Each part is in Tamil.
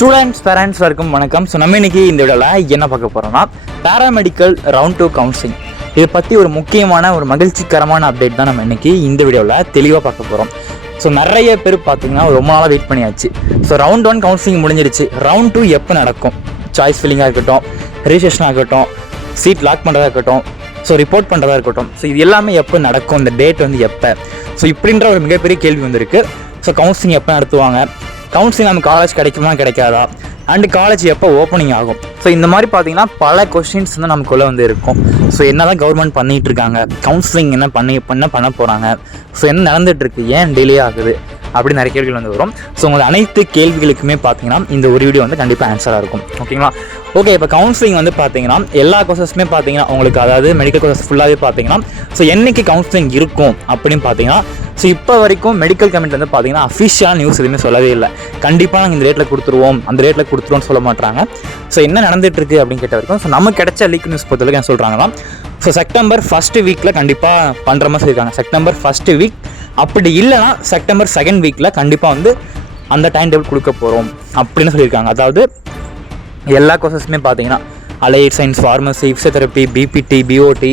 ஸ்டூடெண்ட்ஸ் பேரண்ட்ஸ் வரைக்கும் வணக்கம். ஸோ நம்ம இன்னைக்கு இந்த வீடியோவில் என்ன பார்க்க போகிறோம்னா பேராமெடிக்கல் ரவுண்ட் 2 கவுன்சிலிங் இதை பற்றி ஒரு முக்கியமான ஒரு மகிழ்ச்சிகரமான அப்டேட் தான் நம்ம இன்னைக்கு இந்த வீடியோவில் தெளிவாக பார்க்க போகிறோம். ஸோ நிறைய பேர் பார்த்தீங்கன்னா ரொம்ப நாளாக வெயிட் பண்ணியாச்சு. ஸோ ரவுண்ட் 1 கவுன்சிலிங் முடிஞ்சிருச்சு. ரவுண்ட் 2 எப்போ நடக்கும்? சாய்ஸ் ஃபில்லிங்காக இருக்கட்டும், ரிஜிஸ்ட்ரேஷனாக இருக்கட்டும், சீட் லாக் பண்ணுறதா இருக்கட்டும், ஸோ ரிப்போர்ட் பண்ணுறதா இருக்கட்டும், ஸோ இது எல்லாமே எப்போ நடக்கும், இந்த டேட் வந்து எப்போ, ஸோ இப்படின்ற ஒரு மிகப்பெரிய கேள்வி வந்திருக்கு. ஸோ கவுன்சிலிங் எப்போ நடத்துவாங்க, கவுன்சிலிங் நம்ம காலேஜ் கிடைக்குமா கிடைக்காதா, அண்டு காலேஜ் எப்போ ஓப்பனிங் ஆகும், ஸோ இந்த மாதிரி பார்த்தீங்கன்னா பல கொஸ்டின்ஸ் வந்து நமக்குள்ளே வந்து இருக்கும். ஸோ என்ன தான் கவர்மெண்ட் பண்ணிகிட்டு இருக்காங்க, கவுன்சிலிங் என்ன பண்ண போகிறாங்க, ஸோ என்ன நடந்துகிட்ருக்கு, ஏன் டிலே ஆகுது அப்படி நிறைய கேள்விகள் வந்து வரும். ஸோ உங்களோட அனைத்து கேள்விகளுக்குமே பார்த்தீங்கன்னா இந்த ஒரு வீடியோ வந்து கண்டிப்பாக ஆன்சராக இருக்கும். ஓகேங்களா? ஓகே, இப்போ கவுன்சிலிங் வந்து பார்த்தீங்கன்னா எல்லா கோர்சஸுமே பார்த்தீங்கன்னா உங்களுக்கு, அதாவது மெடிக்கல் கோர்சஸ் ஃபுல்லாகவே பார்த்தீங்கன்னா ஸோ என்றைக்கு கவுன்சிலிங் இருக்கும் அப்படின்னு பார்த்தீங்கன்னா, ஸோ இப்போ வரைக்கும் மெடிக்கல் கமிட்டி வந்து பார்த்தீங்கன்னா அஃபிஷியலான நியூஸ் எதுவுமே சொல்லவே இல்லை. கண்டிப்பாக நாங்கள் இந்த ரேட்டில் கொடுத்துருவோம், அந்த ரேட்டில் கொடுத்துருவோம்னு சொல்ல மாட்டாங்க. ஸோ என்ன நடந்துகிட்ருக்கு அப்படின்னு கேட்ட வரைக்கும், ஸோ நம்ம கிடைச்ச லீக் நியூஸ் பொறுத்தவரைக்கும் என்ன சொல்கிறாங்கன்னா, ஸோ செப்டம்பர் 1st வீக்கில் கண்டிப்பாக பண்ணுற மாதிரி சொல்லியிருக்காங்க. செப்டம்பர் 1st வீக், அப்படி இல்லைனா செப்டம்பர் 2nd வீக்கில் கண்டிப்பாக வந்து அந்த டைம் டேபிள் கொடுக்க போகிறோம் அப்படின்னு சொல்லியிருக்காங்க. அதாவது எல்லா கோர்சஸுமே பார்த்தீங்கன்னா allied science, pharmacy, physiotherapy, BPT, BOT,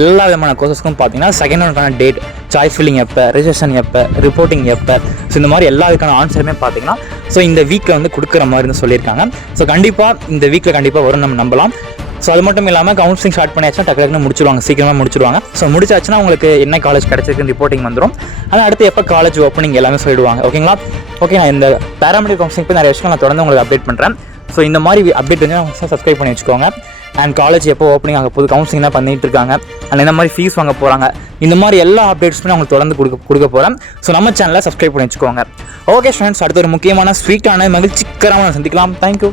எல்லா விதமான கோர்சஸ்க்கும் பார்த்தீங்கன்னா 2nd ஒன்க்கான டேட், சாய்ஸ் ஃபில்லிங் எப்போ, ரிஜிஸ்ட்ரேஷன் எப்போ, ரிப்போர்ட்டிங் எப்போ, ஸோ இந்த மாதிரி எல்லா இதுக்கான ஆன்சருமே பார்த்தீங்கன்னா ஸோ இந்த வீக்கில் வந்து கொடுக்குற மாதிரி சொல்லியிருக்காங்க. ஸோ கண்டிப்பாக இந்த வீக்கில் கண்டிப்பாக வரும் நம்ம நம்பலாம். ஸோ அது மட்டும் இல்லாமல் கவுன்சிலிங் ஸ்டார்ட் பண்ணியாச்சுன்னா டக்குன்னு முடிச்சிடுவாங்க, சீக்கிரமாக முடிச்சிடுவாங்க. ஸோ முடிச்சாச்சுன்னா உங்களுக்கு என்ன காலேஜ் கிடச்சிருக்கு ரிப்போர்ட்டிங் வந்துடும். ஆனால் அடுத்து எப்போ காலேஜ் ஓப்பனிங் எல்லாமே சொல்லிடுவாங்க. ஓகேங்களா? ஓகே, நான் இந்த பேராமெடிக்கல் கவுன்சிலிங் போய் நிறைய விஷயம் நான் தொடர்ந்து உங்களுக்கு அப்டேட் பண்ணுறேன். ஸோ இந்த மாதிரி அப்டேட் வந்து சப்ஸ்கிரைப் பண்ணி வச்சுக்கோங்க. அண்ட் காலேஜ் எப்போ ஓப்பனிங் ஆக போகுது, கவுன்சிலிங் தான் பண்ணிட்டு இருக்காங்க, அண்ட் இந்த மாதிரி ஃபீஸ் வாங்க போகிறாங்க, இந்த மாதிரி எல்லா அப்டேட்ஸுமே நான் உங்களுக்கு தொடர்ந்து கொடுக்க போகிறேன். ஸோ நம்ம சேனலை சப்ஸ்கிரைப் பண்ணி வச்சுக்கோங்க. ஓகே ஸ்டூடெண்ட்ஸ், அடுத்த ஒரு முக்கியமான ஸ்வீட்டான மகிழ்ச்சிகரமான சந்திக்கலாம். தேங்க்யூ.